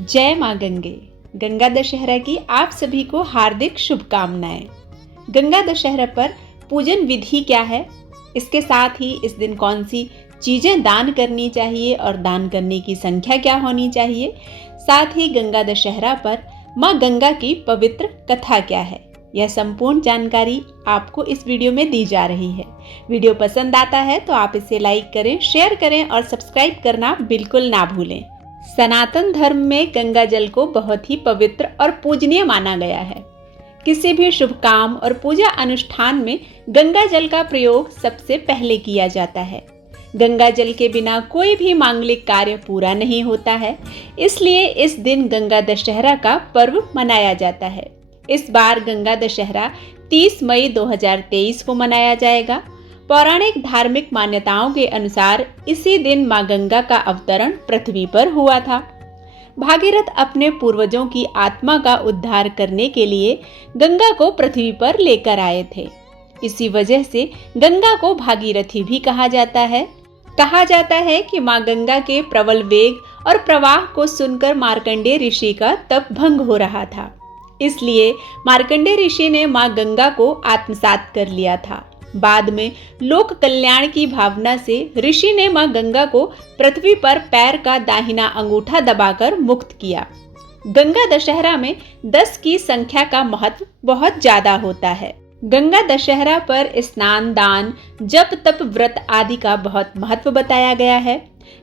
जय माँ गंगे। गंगा दशहरा की आप सभी को हार्दिक शुभकामनाएं। गंगा दशहरा पर पूजन विधि क्या है, इसके साथ ही इस दिन कौन सी चीजें दान करनी चाहिए और दान करने की संख्या क्या होनी चाहिए, साथ ही गंगा दशहरा पर माँ गंगा की पवित्र कथा क्या है, यह संपूर्ण जानकारी आपको इस वीडियो में दी जा रही है। वीडियो पसंद आता है तो आप इसे लाइक करें, शेयर करें और सब्सक्राइब करना बिल्कुल ना भूलें। सनातन धर्म में गंगा जल को बहुत ही पवित्र और पूजनीय माना गया है। किसी भी शुभ काम और पूजा अनुष्ठान में गंगा जल का प्रयोग सबसे पहले किया जाता है। गंगा जल के बिना कोई भी मांगलिक कार्य पूरा नहीं होता है, इसलिए इस दिन गंगा दशहरा का पर्व मनाया जाता है। इस बार गंगा दशहरा 30 मई 2023 को मनाया जाएगा। पौराणिक धार्मिक मान्यताओं के अनुसार इसी दिन मां गंगा का अवतरण पृथ्वी पर हुआ था। भागीरथ अपने पूर्वजों की आत्मा का उद्धार करने के लिए गंगा को पृथ्वी पर लेकर आए थे। इसी वजह से गंगा को भागीरथी भी कहा जाता है। कहा जाता है कि मां गंगा के प्रबल वेग और प्रवाह को सुनकर मार्कंडेय ऋषि का तप भंग हो रहा था, इसलिए मार्कंडेय ऋषि ने मां गंगा को आत्मसात कर लिया था। बाद में लोक कल्याण की भावना से ऋषि ने मां गंगा को पृथ्वी पर पैर का दाहिना अंगूठा दबाकर मुक्त किया। गंगा दशहरा में 10 की संख्या का महत्व बहुत ज्यादा होता है। गंगा दशहरा पर स्नान, दान, जप, तप, व्रत आदि का बहुत महत्व बताया गया है।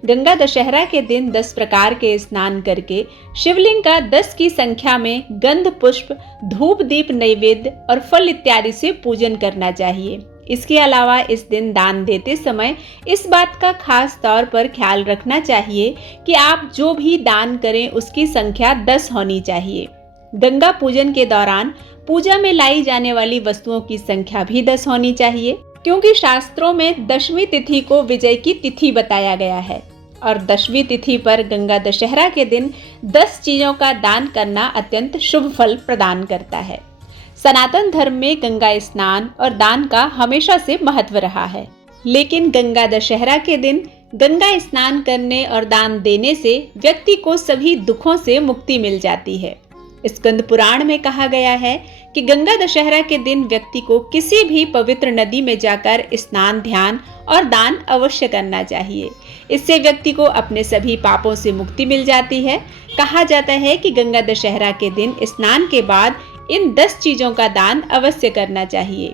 गंगा दशहरा के दिन 10 प्रकार के स्नान करके शिवलिंग का 10 की संख्या में गंध, पुष्प, धूप, दीप, नैवेद्य और फल इत्यादि से पूजन करना चाहिए। इसके अलावा इस दिन दान देते समय इस बात का खास तौर पर ख्याल रखना चाहिए कि आप जो भी दान करें उसकी संख्या 10 होनी चाहिए। गंगा पूजन के दौरान पूजा में लाई जाने वाली वस्तुओं की संख्या भी 10 होनी चाहिए, क्योंकि शास्त्रों में दशमी तिथि को विजय की तिथि बताया गया है और दशमी तिथि पर गंगा दशहरा के दिन 10 चीजों का दान करना अत्यंत शुभ फल प्रदान करता है। सनातन धर्म में गंगा स्नान और दान का हमेशा से महत्व रहा है, लेकिन गंगा दशहरा के दिन गंगा स्नान करने और दान देने से व्यक्ति को सभी दुखों से मुक्ति मिल जाती है। स्कंद पुराण में कहा गया है कि गंगा दशहरा के दिन व्यक्ति को किसी भी पवित्र नदी में जाकर स्नान, ध्यान और दान अवश्य करना चाहिए। इससे व्यक्ति को अपने सभी पापों से मुक्ति मिल जाती है। कहा जाता है कि गंगा दशहरा के दिन स्नान के बाद इन 10 चीजों का दान अवश्य करना चाहिए।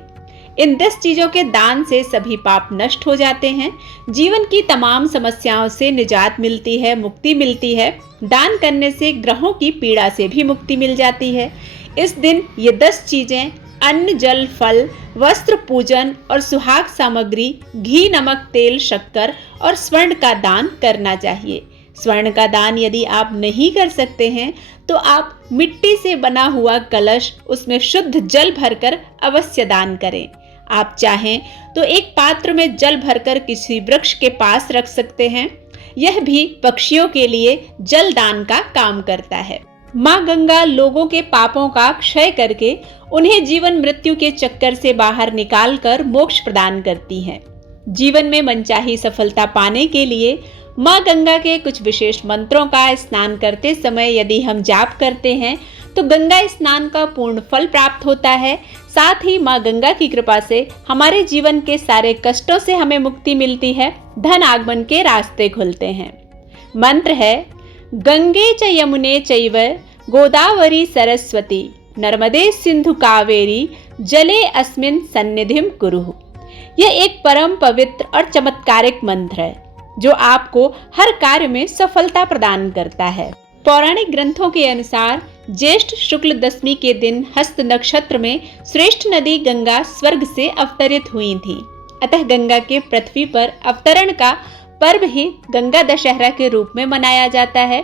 इन 10 चीजों के दान से सभी पाप नष्ट हो जाते हैं, जीवन की तमाम समस्याओं से निजात मिलती है, मुक्ति मिलती है। दान करने से ग्रहों की पीड़ा से भी मुक्ति मिल जाती है। इस दिन ये 10 चीजें अन्न, जल, फल, वस्त्र, पूजन और सुहाग सामग्री, घी, नमक, तेल, शक्कर और स्वर्ण का दान करना चाहिए। स्वर्ण का दान यदि आप नहीं कर सकते हैं तो आप मिट्टी से बना हुआ कलश, उसमें शुद्ध जल भरकर अवश्य दान करें। आप चाहें तो एक पात्र में जल भरकर किसी वृक्ष के पास रख सकते हैं। यह भी पक्षियों के लिए जल दान का काम करता है। माँ गंगा लोगों के पापों का क्षय करके उन्हें जीवन मृत्यु के चक्कर से बाहर निकालकर मोक्ष प्रदान करती हैं। जीवन में मनचाही सफलता पाने के लिए माँ गंगा के कुछ विशेष मंत्रों का स्नान करते समय यदि हम जाप करते हैं तो गंगा स्नान का पूर्ण फल प्राप्त होता है। साथ ही माँ गंगा की कृपा से हमारे जीवन के सारे कष्टों से हमें मुक्ति मिलती है, धन आगमन के रास्ते खुलते हैं। मंत्र है गंगे च यमुने चैव गोदावरी सरस्वती नर्मदे सिंधु कावेरी जले अस्मिन् सन्निधिं कुरुः। यह एक परम पवित्र और चमत्कारिक मंत्र है जो आपको हर कार्य में सफलता प्रदान करता है। पौराणिक ग्रंथों के अनुसार ज्येष्ठ शुक्ल दशमी के दिन हस्त नक्षत्र में श्रेष्ठ नदी गंगा स्वर्ग से अवतरित हुई थी। अतः गंगा के पृथ्वी पर अवतरण का पर्व ही गंगा दशहरा के रूप में मनाया जाता है।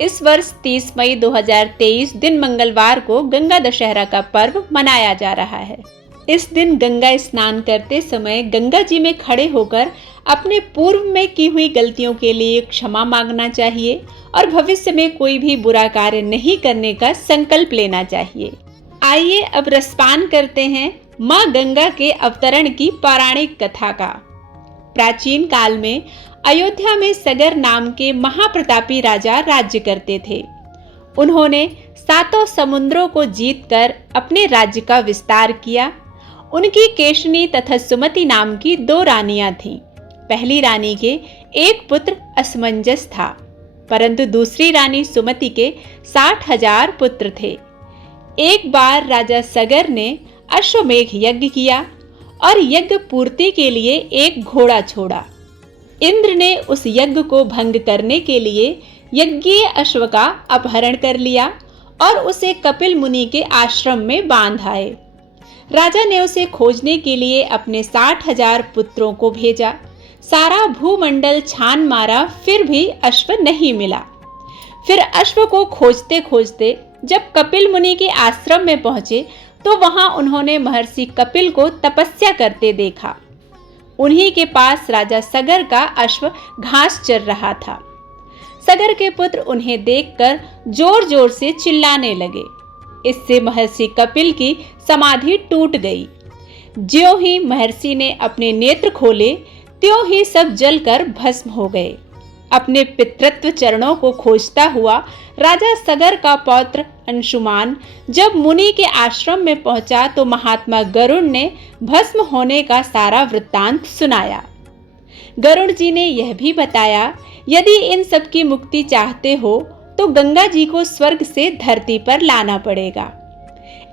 इस वर्ष 30 मई 2023 दिन मंगलवार को गंगा दशहरा का पर्व मनाया जा रहा है। इस दिन गंगा स्नान करते समय गंगा जी में खड़े होकर अपने पूर्व में की हुई गलतियों के लिए क्षमा मांगना चाहिए और भविष्य में कोई भी बुरा कार्य नहीं करने का संकल्प लेना चाहिए। आइए अब रसपान करते हैं माँ गंगा के अवतरण की पौराणिक कथा का। प्राचीन काल में अयोध्या में सगर नाम के महाप्रतापी राजा राज्य करते थे। उन्होंने सातों समुद्रों को जीतकर अपने राज्य का विस्तार किया। उनकी केशनी तथा सुमति नाम की 2 रानियां थीं। पहली रानी के एक पुत्र असमंजस था, परंतु दूसरी रानी सुमति के 60,000 पुत्र थे। एक बार राजा सगर ने अश्वमेघ यज्ञ किया और यज्ञ पूर्ति के लिए एक घोड़ा छोड़ा। इंद्र ने उस यज्ञ को भंग करने के लिए यज्ञीय अश्व का अपहरण कर लिया और उसे कपिल मुनि के आश्रम में बांध आए। राजा ने उसे खोजने के लिए अपने 60,000 पुत्रों को भेजा। सारा भूमंडल छान मारा, फिर भी अश्व नहीं मिला। फिर अश्व को खोजते खोजते जब कपिल मुनि के आश्रम में पहुंचे तो वहां उन्होंने महर्षि कपिल को तपस्या करते देखा। उन्हीं के पास राजा सगर का अश्व घास चर रहा था। सगर के पुत्र उन्हें देखकर जोर जोर से चिल्लाने लगे। इससे महर्षि कपिल की समाधि टूट गई। ज्यों ही महर्षि ने अपने नेत्र खोले, त्यों ही सब जलकर भस्म हो गए। अपने पितृत्व चरणों को खोजता हुआ राजा सगर का पौत्र अंशुमान जब मुनि के आश्रम में पहुंचा तो महात्मा गरुड़ ने भस्म होने का सारा वृत्तांत सुनाया। गरुड़ जी ने यह भी बताया, यदि इन सब की मुक्ति चाहते हो तो गंगा जी को स्वर्ग से धरती पर लाना पड़ेगा।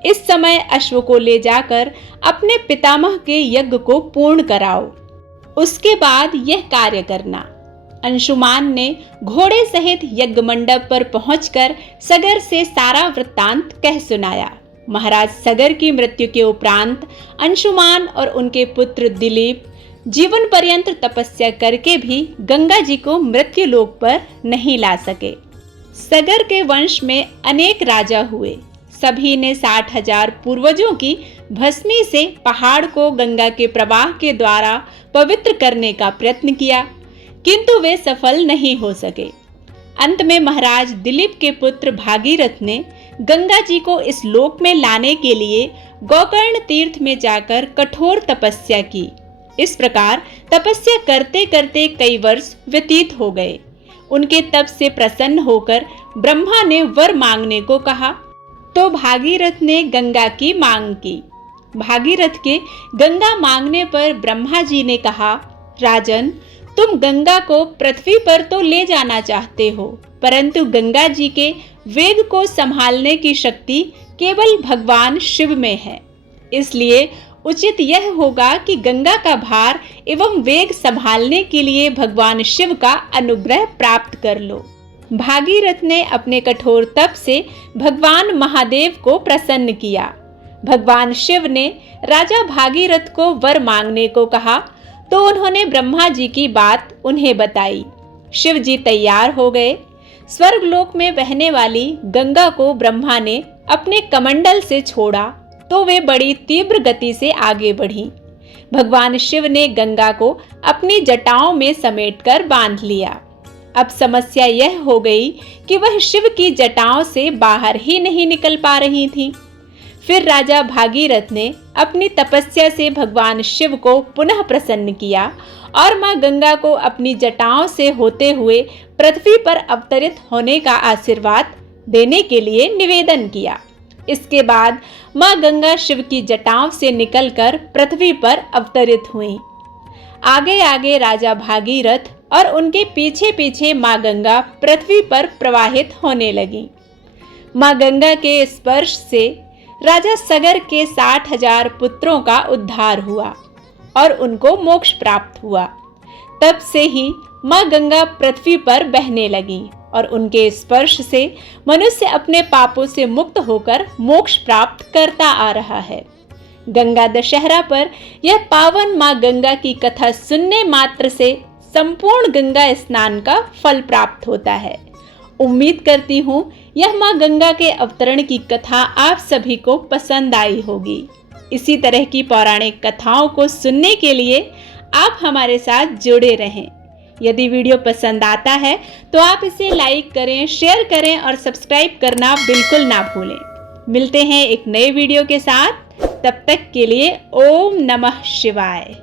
इस समय अश्व को ले जाकर अपने पितामह के यज्ञ को पूर्ण कराओ, उसके बाद यह कार्य करना। अंशुमान ने घोड़े सहित यज्ञ मंडप पर पहुंचकर सगर से सारा वृत्तांत कह सुनाया। महाराज सगर की मृत्यु के उपरांत अंशुमान और उनके पुत्र दिलीप जीवन पर्यंत तपस्या करके भी गंगा जी को मृत्यु लोक पर नहीं ला सके। सगर के वंश में अनेक राजा हुए। सभी ने 60,000 पूर्वजों की भस्मी से पहाड़ को गंगा के प्रवाह के द्वारा पवित्र करने का प्रयत्न किया, किंतु वे सफल नहीं हो सके। अंत में महाराज दिलीप के पुत्र भागीरथ ने गंगा जी को इस लोक में लाने के लिए गोकर्ण तीर्थ में जाकर कठोर तपस्या की। इस प्रकार तपस्या करते करते कई वर्ष व्यतीत हो गए। उनके तप से प्रसन्न होकर ब्रह्मा ने वर मांगने को कहा, तो भागीरथ ने गंगा की मांग की। भागीरथ के गंगा मांगने पर ब्रह्मा जी ने कहा, राजन, तुम गंगा को पृथ्वी पर तो ले जाना चाहते हो, परंतु गंगा जी के वेग को संभालने की शक्ति केवल भगवान शिव में है। इसलिए उचित यह होगा कि गंगा का भार एवं वेग संभालने के लिए भगवान शिव का अनुग्रह प्राप्त कर लो। भागीरथ ने अपने कठोर तप से भगवान महादेव को प्रसन्न किया। भगवान शिव ने राजा भागीरथ को वर मांगने को कहा, तो उन्होंने ब्रह्मा जी की बात उन्हें बताई। शिव जी तैयार हो गए। स्वर्गलोक में बहने वाली गंगा को ब्रह्मा ने अपने कमंडल से छोड़ा तो वे बड़ी तीव्र गति से आगे बढ़ी। भगवान शिव ने गंगा को अपनी जटाओं में समेटकर बांध लिया। अब समस्या यह हो गई कि वह शिव की जटाओं से बाहर ही नहीं निकल पा रही थी। फिर राजा भागीरथ ने अपनी तपस्या से भगवान शिव को पुनः प्रसन्न किया और मां गंगा को अपनी जटाओं से होते हुए पृथ्वी पर अवतरित होने का आशीर्वाद देने के लिए निवेदन किया। इसके बाद मां गंगा शिव की जटाओं से निकलकर पृथ्वी पर अवतरित हुई। आगे आगे राजा भागीरथ और उनके पीछे पीछे मां गंगा पृथ्वी पर प्रवाहित होने लगी। मां गंगा के स्पर्श से राजा सगर के 60,000 पुत्रों का उद्धार हुआ और उनको मोक्ष प्राप्त हुआ। तब से ही मां गंगा पृथ्वी पर बहने लगी और उनके स्पर्श से मनुष्य अपने पापों से मुक्त होकर मोक्ष प्राप्त करता आ रहा है। गंगा दशहरा पर यह पावन मां गंगा की कथा सुनने मात्र से संपूर्ण गंगा स्नान का फल प्राप्त होता है। उम्मीद करती हूँ यह मां गंगा के अवतरण की कथा आप सभी को पसंद आई होगी। इसी तरह की पौराणिक कथाओं को सुनने के लिए आप हमारे साथ जुड़े रहें। यदि वीडियो पसंद आता है तो आप इसे लाइक करें, शेयर करें और सब्सक्राइब करना बिल्कुल ना भूलें। मिलते हैं एक नए वीडियो के साथ, तब तक के लिए ओम नमः शिवाय।